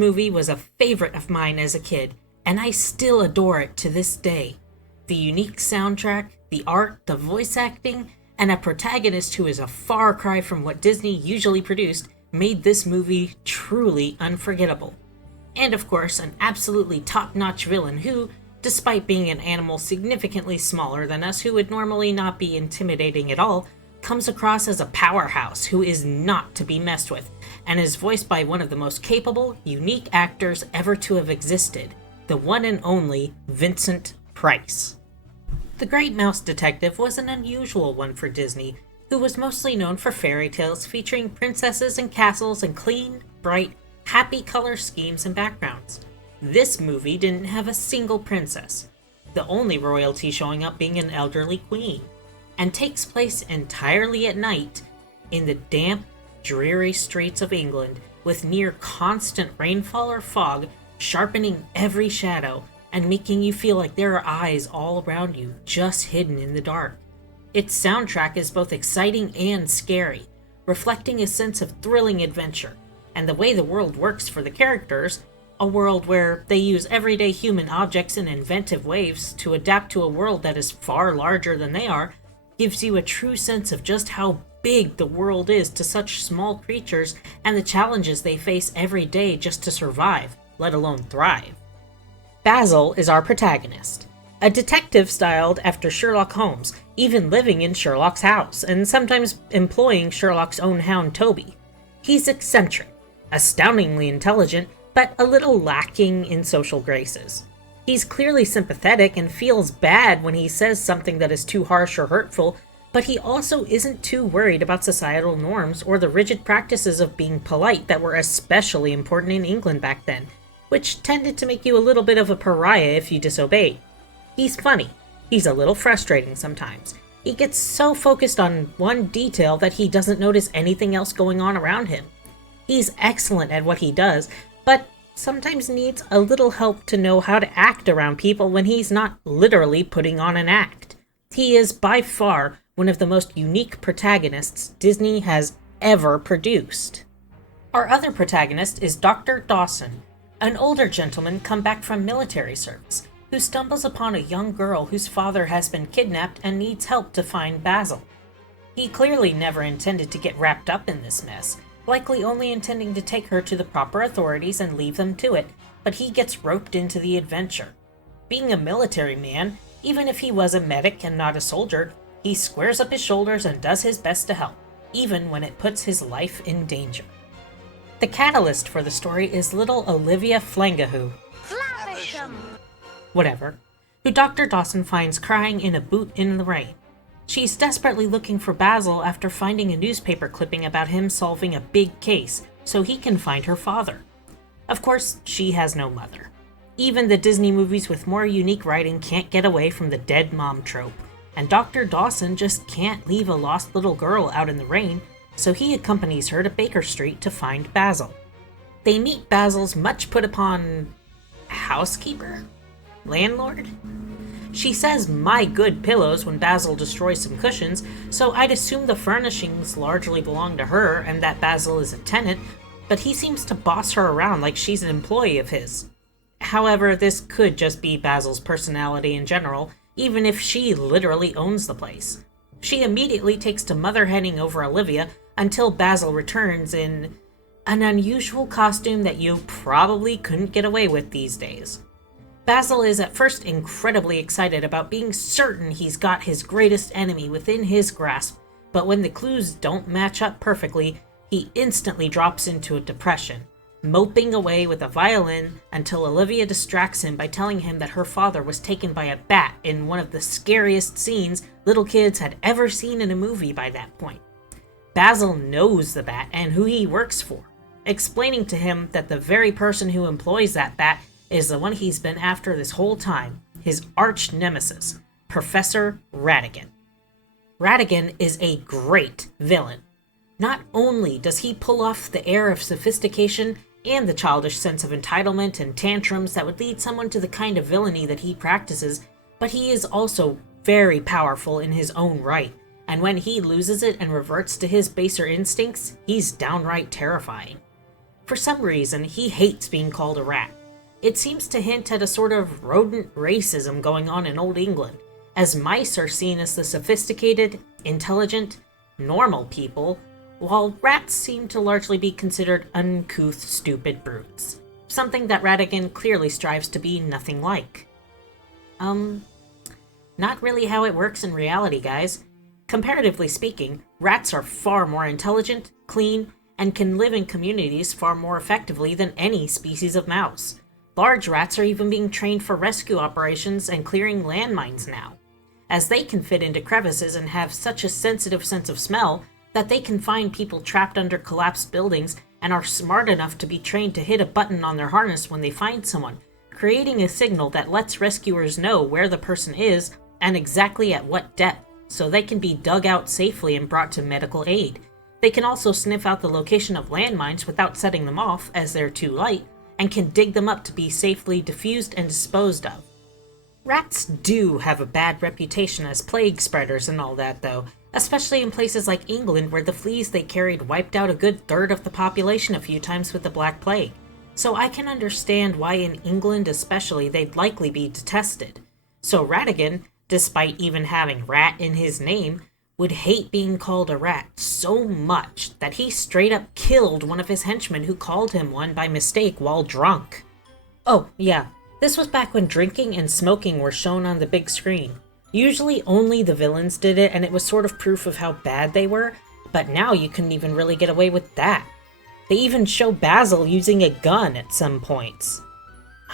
movie was a favorite of mine as a kid, and I still adore it to this day. The unique soundtrack, the art, the voice acting, and a protagonist who is a far cry from what Disney usually produced made this movie truly unforgettable. And of course, an absolutely top-notch villain who, despite being an animal significantly smaller than us who would normally not be intimidating at all, comes across as a powerhouse who is not to be messed with, and is voiced by one of the most capable, unique actors ever to have existed, the one and only Vincent Price. The Great Mouse Detective was an unusual one for Disney, who was mostly known for fairy tales featuring princesses and castles and clean, bright, happy color schemes and backgrounds. This movie didn't have a single princess, the only royalty showing up being an elderly queen, and takes place entirely at night in the damp, dreary streets of England with near constant rainfall or fog sharpening every shadow and making you feel like there are eyes all around you, just hidden in the dark. Its soundtrack is both exciting and scary, reflecting a sense of thrilling adventure, and the way the world works for the characters, a world where they use everyday human objects in inventive ways to adapt to a world that is far larger than they are, gives you a true sense of just how big the world is to such small creatures and the challenges they face every day just to survive, let alone thrive. Basil is our protagonist, a detective styled after Sherlock Holmes, even living in Sherlock's house, and sometimes employing Sherlock's own hound Toby. He's eccentric, astoundingly intelligent, but a little lacking in social graces. He's clearly sympathetic and feels bad when he says something that is too harsh or hurtful, but he also isn't too worried about societal norms or the rigid practices of being polite that were especially important in England back then, which tended to make you a little bit of a pariah if you disobeyed. He's funny. He's a little frustrating sometimes. He gets so focused on one detail that he doesn't notice anything else going on around him. He's excellent at what he does, but sometimes needs a little help to know how to act around people when he's not literally putting on an act. He is by far one of the most unique protagonists Disney has ever produced. Our other protagonist is Dr. Dawson, an older gentleman come back from military service, who stumbles upon a young girl whose father has been kidnapped and needs help to find Basil. He clearly never intended to get wrapped up in this mess, likely only intending to take her to the proper authorities and leave them to it, but he gets roped into the adventure. Being a military man, even if he was a medic and not a soldier, he squares up his shoulders and does his best to help, even when it puts his life in danger. The catalyst for the story is little Olivia Flangahoo, whatever, who Dr. Dawson finds crying in a boot in the rain. She's desperately looking for Basil after finding a newspaper clipping about him solving a big case so he can find her father. Of course, she has no mother. Even the Disney movies with more unique writing can't get away from the dead mom trope, and Dr. Dawson just can't leave a lost little girl out in the rain, so he accompanies her to Baker Street to find Basil. They meet Basil's much put upon housekeeper? Landlord? She says "my good pillows" when Basil destroys some cushions, so I'd assume the furnishings largely belong to her and that Basil is a tenant, but he seems to boss her around like she's an employee of his. However, this could just be Basil's personality in general, even if she literally owns the place. She immediately takes to mother-heading over Olivia until Basil returns in an unusual costume that you probably couldn't get away with these days. Basil is at first incredibly excited about being certain he's got his greatest enemy within his grasp, but when the clues don't match up perfectly, he instantly drops into a depression, moping away with a violin until Olivia distracts him by telling him that her father was taken by a bat in one of the scariest scenes little kids had ever seen in a movie by that point. Basil knows the bat and who he works for, explaining to him that the very person who employs that bat is the one he's been after this whole time, his arch nemesis, Professor Ratigan. Ratigan is a great villain. Not only does he pull off the air of sophistication and the childish sense of entitlement and tantrums that would lead someone to the kind of villainy that he practices, but he is also very powerful in his own right, and when he loses it and reverts to his baser instincts, he's downright terrifying. For some reason, he hates being called a rat. It seems to hint at a sort of rodent racism going on in Old England, as mice are seen as the sophisticated, intelligent, normal people, while rats seem to largely be considered uncouth, stupid brutes. Something that Ratigan clearly strives to be nothing like. Not really how it works in reality, guys. Comparatively speaking, rats are far more intelligent, clean, and can live in communities far more effectively than any species of mouse. Large rats are even being trained for rescue operations and clearing landmines now, as they can fit into crevices and have such a sensitive sense of smell that they can find people trapped under collapsed buildings and are smart enough to be trained to hit a button on their harness when they find someone, creating a signal that lets rescuers know where the person is and exactly at what depth, so they can be dug out safely and brought to medical aid. They can also sniff out the location of landmines without setting them off, as they're too light, and can dig them up to be safely diffused and disposed of. Rats do have a bad reputation as plague spreaders and all that, though, especially in places like England where the fleas they carried wiped out a good third of the population a few times with the Black Plague. So I can understand why in England especially they'd likely be detested. So Ratigan, despite even having rat in his name, would hate being called a rat so much that he straight up killed one of his henchmen who called him one by mistake while drunk. Oh, yeah, this was back when drinking and smoking were shown on the big screen. Usually only the villains did it, and it was sort of proof of how bad they were, but now you couldn't even really get away with that. They even show Basil using a gun at some points.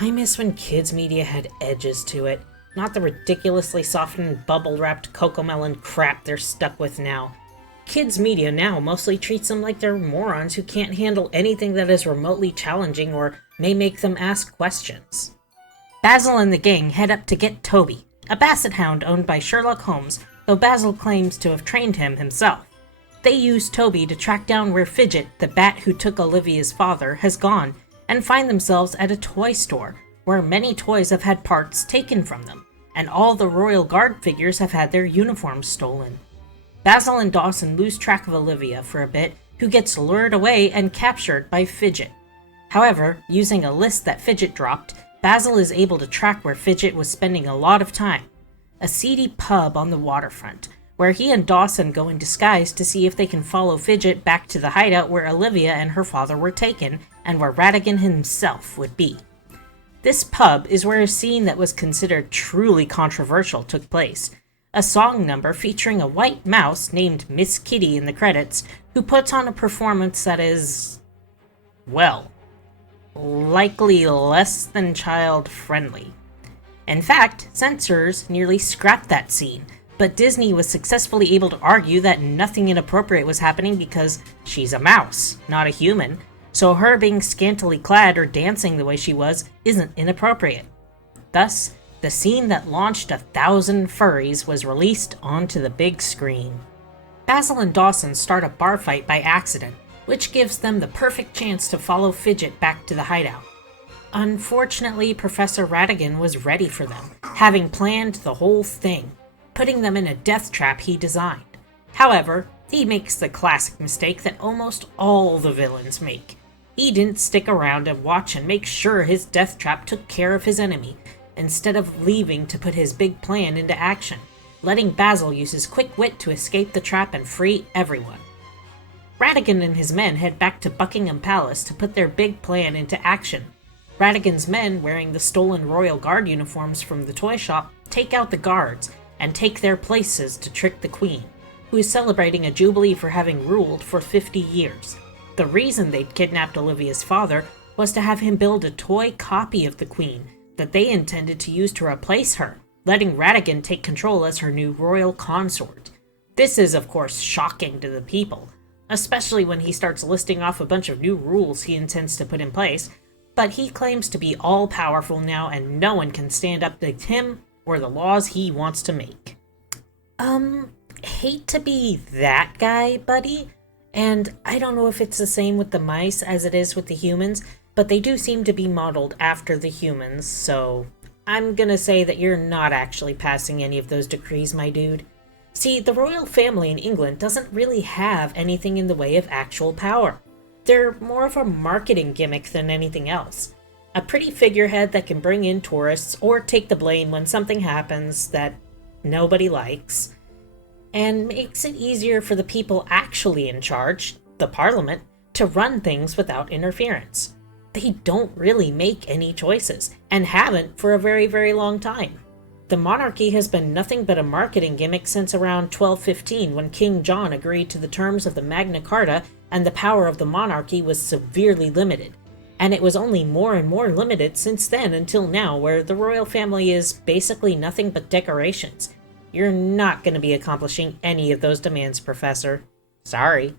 I miss when kids' media had edges to it, not the ridiculously softened, bubble-wrapped cocomelon crap they're stuck with now. Kids' media now mostly treats them like they're morons who can't handle anything that is remotely challenging or may make them ask questions. Basil and the gang head up to get Toby, a basset hound owned by Sherlock Holmes, though Basil claims to have trained him himself. They use Toby to track down where Fidget, the bat who took Olivia's father, has gone, and find themselves at a toy store, where many toys have had parts taken from them, and all the Royal Guard figures have had their uniforms stolen. Basil and Dawson lose track of Olivia for a bit, who gets lured away and captured by Fidget. However, using a list that Fidget dropped, Basil is able to track where Fidget was spending a lot of time, a seedy pub on the waterfront, where he and Dawson go in disguise to see if they can follow Fidget back to the hideout where Olivia and her father were taken, and where Ratigan himself would be. This pub is where a scene that was considered truly controversial took place, a song number featuring a white mouse named Miss Kitty in the credits, who puts on a performance that is, well, likely less than child-friendly. In fact, censors nearly scrapped that scene, but Disney was successfully able to argue that nothing inappropriate was happening because she's a mouse, not a human, so her being scantily clad or dancing the way she was isn't inappropriate. Thus, the scene that launched 1,000 furries was released onto the big screen. Basil and Dawson start a bar fight by accident, which gives them the perfect chance to follow Fidget back to the hideout. Unfortunately, Professor Ratigan was ready for them, having planned the whole thing, putting them in a death trap he designed. However, he makes the classic mistake that almost all the villains make. He didn't stick around and watch and make sure his death trap took care of his enemy, instead of leaving to put his big plan into action, letting Basil use his quick wit to escape the trap and free everyone. Ratigan and his men head back to Buckingham Palace to put their big plan into action. Ratigan's men, wearing the stolen Royal Guard uniforms from the toy shop, take out the guards and take their places to trick the Queen, who is celebrating a jubilee for having ruled for 50 years. The reason they'd kidnapped Olivia's father was to have him build a toy copy of the Queen that they intended to use to replace her, letting Ratigan take control as her new royal consort. This is, of course, shocking to the people, especially when he starts listing off a bunch of new rules he intends to put in place, but he claims to be all-powerful now and no one can stand up to him or the laws he wants to make. Hate to be that guy, buddy, and I don't know if it's the same with the mice as it is with the humans, but they do seem to be modeled after the humans, so I'm gonna say that you're not actually passing any of those decrees, my dude. See, the royal family in England doesn't really have anything in the way of actual power. They're more of a marketing gimmick than anything else. A pretty figurehead that can bring in tourists or take the blame when something happens that nobody likes, and makes it easier for the people actually in charge, the parliament, to run things without interference. They don't really make any choices, and haven't for a very, very long time. The monarchy has been nothing but a marketing gimmick since around 1215, when King John agreed to the terms of the Magna Carta and the power of the monarchy was severely limited. And it was only more and more limited since then until now, where the royal family is basically nothing but decorations. You're not going to be accomplishing any of those demands, Professor. Sorry.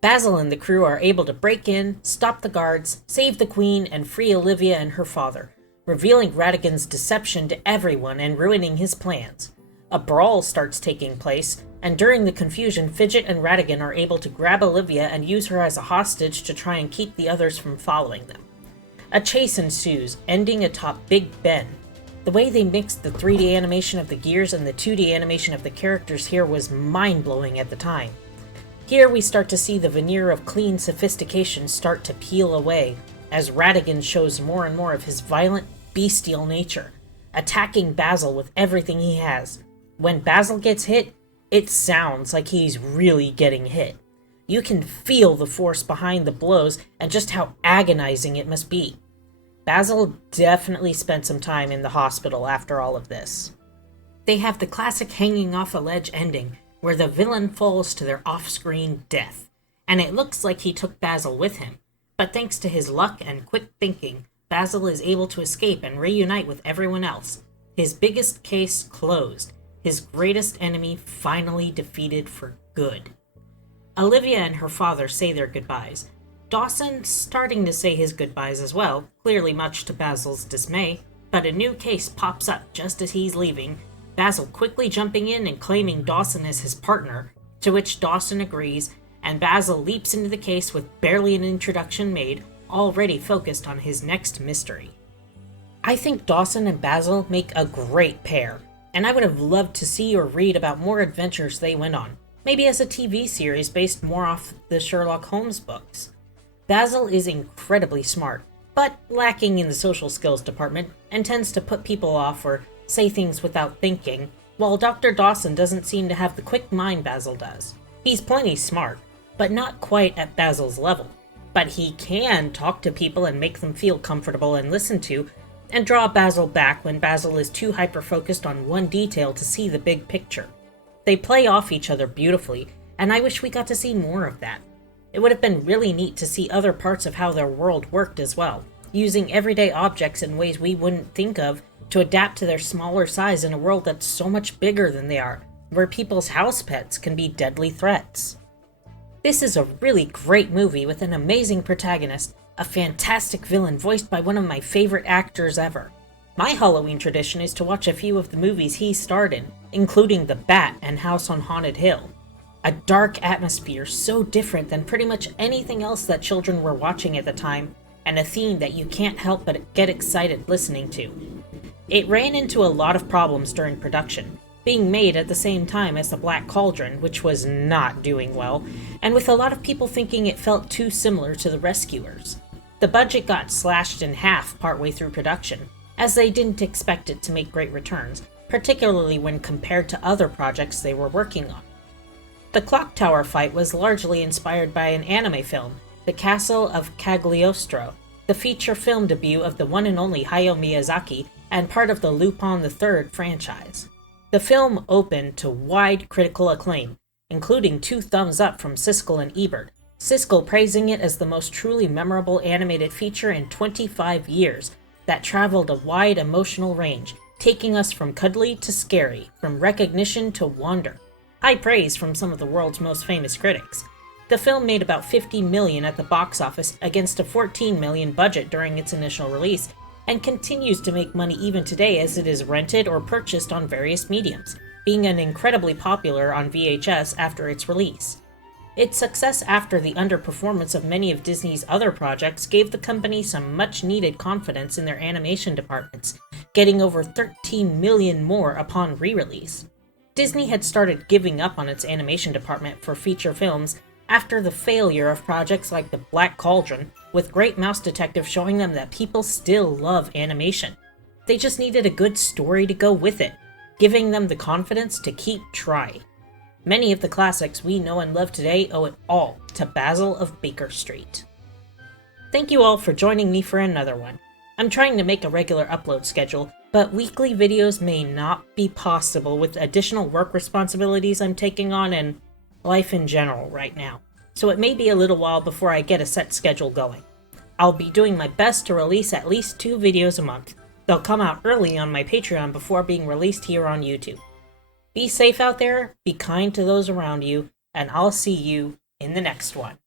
Basil and the crew are able to break in, stop the guards, save the queen, and free Olivia and her father, revealing Ratigan's deception to everyone and ruining his plans. A brawl starts taking place, and during the confusion, Fidget and Ratigan are able to grab Olivia and use her as a hostage to try and keep the others from following them. A chase ensues, ending atop Big Ben. The way they mixed the 3D animation of the gears and the 2D animation of the characters here was mind-blowing at the time. Here we start to see the veneer of clean sophistication start to peel away, as Ratigan shows more and more of his violent, bestial nature, attacking Basil with everything he has. When Basil gets hit, it sounds like he's really getting hit. You can feel the force behind the blows and just how agonizing it must be. Basil definitely spent some time in the hospital after all of this. They have the classic hanging off a ledge ending, where the villain falls to their off-screen death, and it looks like he took Basil with him. But thanks to his luck and quick thinking, Basil is able to escape and reunite with everyone else. His biggest case closed. His greatest enemy finally defeated for good. Olivia and her father say their goodbyes. Dawson starting to say his goodbyes as well, clearly much to Basil's dismay, but a new case pops up just as he's leaving, Basil quickly jumping in and claiming Dawson as his partner, to which Dawson agrees, and Basil leaps into the case with barely an introduction made, already focused on his next mystery. I think Dawson and Basil make a great pair, and I would have loved to see or read about more adventures they went on, maybe as a TV series based more off the Sherlock Holmes books. Basil is incredibly smart, but lacking in the social skills department, and tends to put people off or say things without thinking, while Dr. Dawson doesn't seem to have the quick mind Basil does. He's plenty smart, but not quite at Basil's level. But he can talk to people and make them feel comfortable and listened to, and draw Basil back when Basil is too hyper-focused on one detail to see the big picture. They play off each other beautifully, and I wish we got to see more of that. It would have been really neat to see other parts of how their world worked as well, using everyday objects in ways we wouldn't think of to adapt to their smaller size in a world that's so much bigger than they are, where people's house pets can be deadly threats. This is a really great movie with an amazing protagonist, a fantastic villain voiced by one of my favorite actors ever. My Halloween tradition is to watch a few of the movies he starred in, including The Bat and House on Haunted Hill. A dark atmosphere so different than pretty much anything else that children were watching at the time, and a theme that you can't help but get excited listening to. It ran into a lot of problems during production, being made at the same time as The Black Cauldron, which was not doing well, and with a lot of people thinking it felt too similar to The Rescuers. The budget got slashed in half partway through production, as they didn't expect it to make great returns, particularly when compared to other projects they were working on. The clock tower fight was largely inspired by an anime film, The Castle of Cagliostro, the feature film debut of the one and only Hayao Miyazaki and part of the Lupin III franchise. The film opened to wide critical acclaim, including 2 thumbs up from Siskel and Ebert, Siskel praising it as the most truly memorable animated feature in 25 years that traveled a wide emotional range, taking us from cuddly to scary, from recognition to wonder. High praise from some of the world's most famous critics. The film made about $50 million at the box office against a $14 million budget during its initial release, and continues to make money even today as it is rented or purchased on various mediums, being an incredibly popular on VHS after its release. Its success after the underperformance of many of Disney's other projects gave the company some much-needed confidence in their animation departments, getting over $13 million more upon re-release. Disney had started giving up on its animation department for feature films after the failure of projects like The Black Cauldron, with Great Mouse Detective showing them that people still love animation. They just needed a good story to go with it, giving them the confidence to keep trying. Many of the classics we know and love today owe it all to Basil of Baker Street. Thank you all for joining me for another one. I'm trying to make a regular upload schedule, but weekly videos may not be possible with additional work responsibilities I'm taking on and life in general right now, so it may be a little while before I get a set schedule going. I'll be doing my best to release at least 2 videos a month. They'll come out early on my Patreon before being released here on YouTube. Be safe out there, be kind to those around you, and I'll see you in the next one.